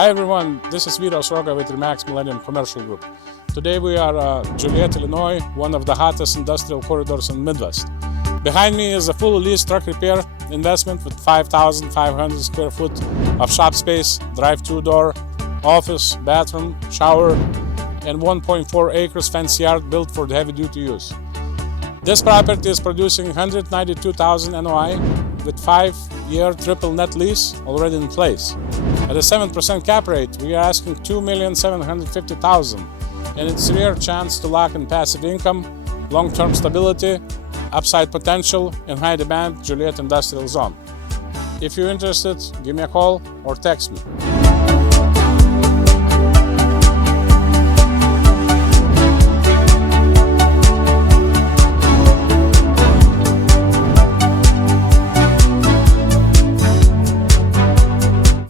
Hi everyone, this is Vito Sruoga with Remax Millennium Commercial Group. Today we are Joliet, Illinois, one of the hottest industrial corridors in the Midwest. Behind me is a fully leased truck repair investment with 5,500 square foot of shop space, drive-through door, office, bathroom, shower, and 1.4 acres fenced yard built for the heavy-duty use. This property is producing 192,000 NOI with 5-year triple net lease already in place. At a 7% cap rate, we are asking $2,750,000, and it's a rare chance to lock in passive income, long-term stability, upside potential, and high-demand Joliet industrial zone. If you're interested, give me a call or text me.